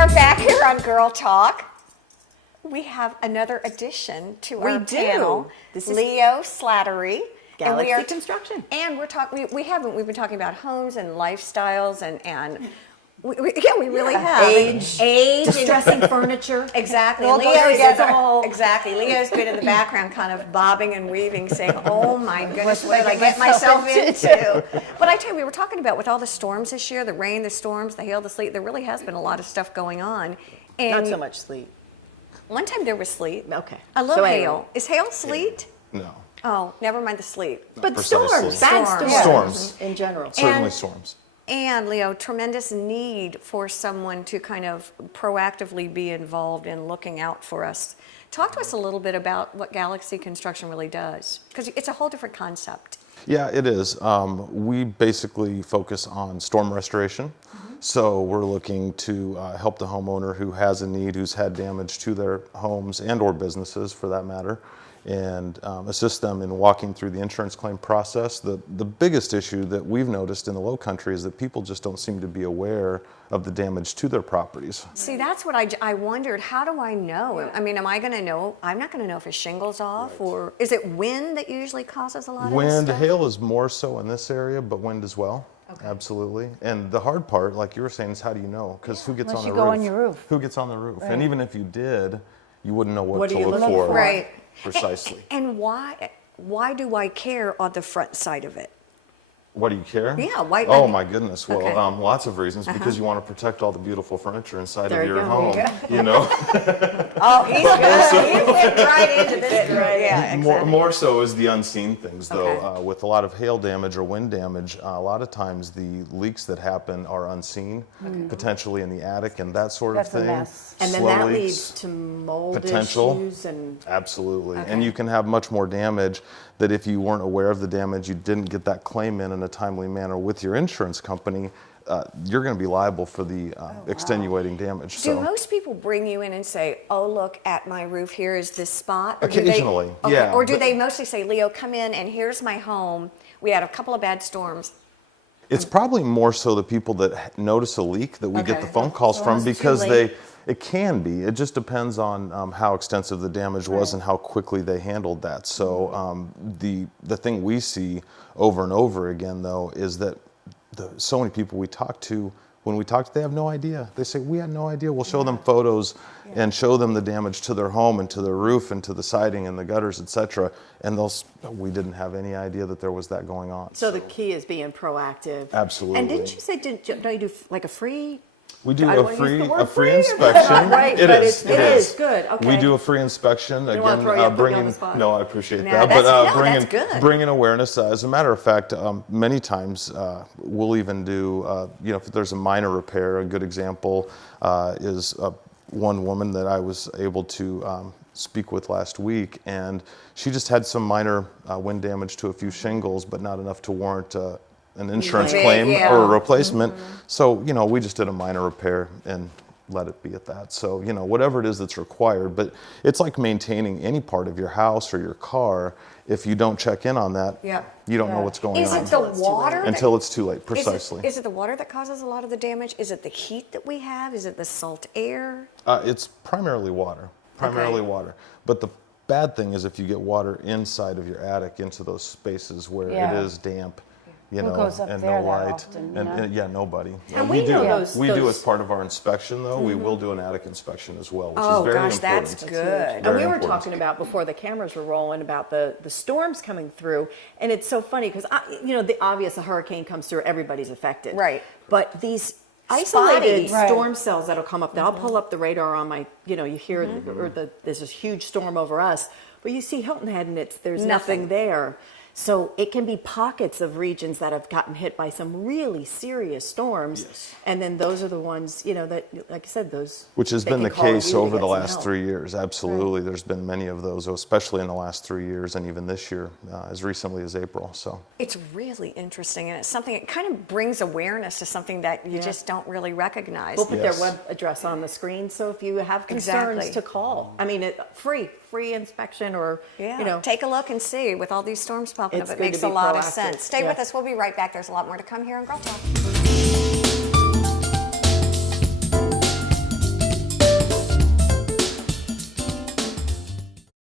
are back here on Girl Talk. We have another addition to our panel. This is Leo Slattery. Galaxy Construction. And we're talking. We've been talking about homes and lifestyles and we really have Age, distressing furniture. Exactly. Well, Leo's been in the background, kind of bobbing and weaving, saying, "Oh my goodness, what did I get myself into?" But I tell you, we were talking about with all the storms this year, the rain, the storms, the hail, the sleet. There really has been a lot of stuff going on. And Not so much sleet. one time there was sleet. Okay. A little So hail. anyway. Is hail sleet? No. Oh, never mind the sleet. But Precisely. storms, bad storms. Storms. In general. Certainly And- storms. And Leo, tremendous need for someone to kind of proactively be involved in looking out for us. Talk to us a little bit about what Galaxy Construction really does, because it's a whole different concept. Yeah, it is. We basically focus on storm restoration. So we're looking to help the homeowner who has a need, who's had damage to their homes and or businesses for that matter, and assist them in walking through the insurance claim process. The biggest issue that we've noticed in the Low Country is that people just don't seem to be aware of the damage to their properties. See, that's what I wondered. How do I know? I mean, am I going to know? I'm not going to know if his shingle's off, or is it wind that usually causes a lot of this Wind, stuff? hail is more so in this area, but wind as well. Okay. Absolutely. And the hard part, like you were saying, is how do you know? Because who gets Unless on you the roof? go on your roof. Who gets on the roof? Right. And even if you did, you wouldn't know what What to do you look look for. for? Right. Precisely. And why do I care on the front side of it? Why do you care? Yeah, why- Oh my goodness. Well, Okay. lots of reasons. Because you want to protect all the beautiful furniture inside There of you your go. home. Yeah. You know, Oh, he's good. He's getting right into this. Yeah, exactly. more so is the unseen things, though. Okay. With a lot of hail damage or wind damage, a lot of times the leaks that happen are unseen, potentially in the attic and that sort That's a of thing. mess. And then Slow that leaks. leads to mold Potential. issues and Absolutely. And you can have much more damage that if you weren't aware of the damage, you didn't get that claim in a timely manner with your insurance company, you're going to be liable for the extenuating damage. Do most people bring you in and say, "Oh, look at my roof. Here is this spot"? Or do they- Occasionally, okay. yeah, Or do but- they mostly say, "Leo, come in and here's my home. We had a couple of bad storms." It's probably more so the people that notice a leak that we get the Okay. phone calls So from it's too because late. it can be. It just depends on how extensive the damage was and how quickly they handled that. So the thing we see over and over again, though, is that so many people we talk to, when we talk to, they have no idea. They say, "We had no idea." We'll show them photos and show them the damage to their home and to their roof and to the siding and the gutters, etc. And we didn't have any idea that there was that going on. so the key is being proactive. Absolutely. And didn't you say, don't you do like a free? We do I a don't wanna use free the word a free free, inspection. right, It but is. it is good. Okay. We do a free inspection Don't wanna again. throw you up, put you on Bringing the spot. no, I appreciate No, that, that's- but no, bringing that's good. bringing awareness. As a matter of fact, many times we'll even do if there's a minor repair. A good example is one woman that I was able to speak with last week, and she just had some minor wind damage to a few shingles, but not enough to warrant an insurance Big, claim yeah. or a replacement. So, we just did a minor repair and let it be at that. So, whatever it is that's required, but it's like maintaining any part of your house or your car. If you don't check in on that, Yeah. you don't know what's going Is on it the water? until it's too late. Is it- Precisely. Is it the water that causes a lot of the damage? Is it the heat that we have? Is it the salt air? It's primarily water. Primarily water. But the bad thing is if you get water inside of your attic into those spaces where Yeah. it is damp, Who goes up and there no that light, often, and you know? nobody. And we we do. know those- we do those- as part of our inspection, though. We will do an attic inspection as well, which Oh, is very gosh, important. that's good. Very And we were important. talking about before the cameras were rolling about the storms coming through, and it's so funny because the obvious, a hurricane comes through, everybody's affected, Right. But these isolated Spotty. storm cells that'll come up. I'll pull up the radar on my, you hear there's this huge storm over us, but you see Hilton Head and there's nothing there. So it can be pockets of regions that have gotten hit by some really serious storms. Yes. And then those are the ones, that, like I said, those. Which has they been can the call you case to over get the some last help. 3 years. Absolutely. There's been many of those, especially in the last 3 years and even this year, as recently as April. So It's really interesting, and it's something, it kind of brings awareness to something that you just don't really recognize. We'll put Yes. their web address on the screen, so if you have concerns Exactly. to call. I mean, free inspection, or Take a look and see. With all these storms popping It's up, it good to makes a be lot of proactive. sense. Stay Yeah. with us. We'll be right back. There's a lot more to come here on Girl Talk.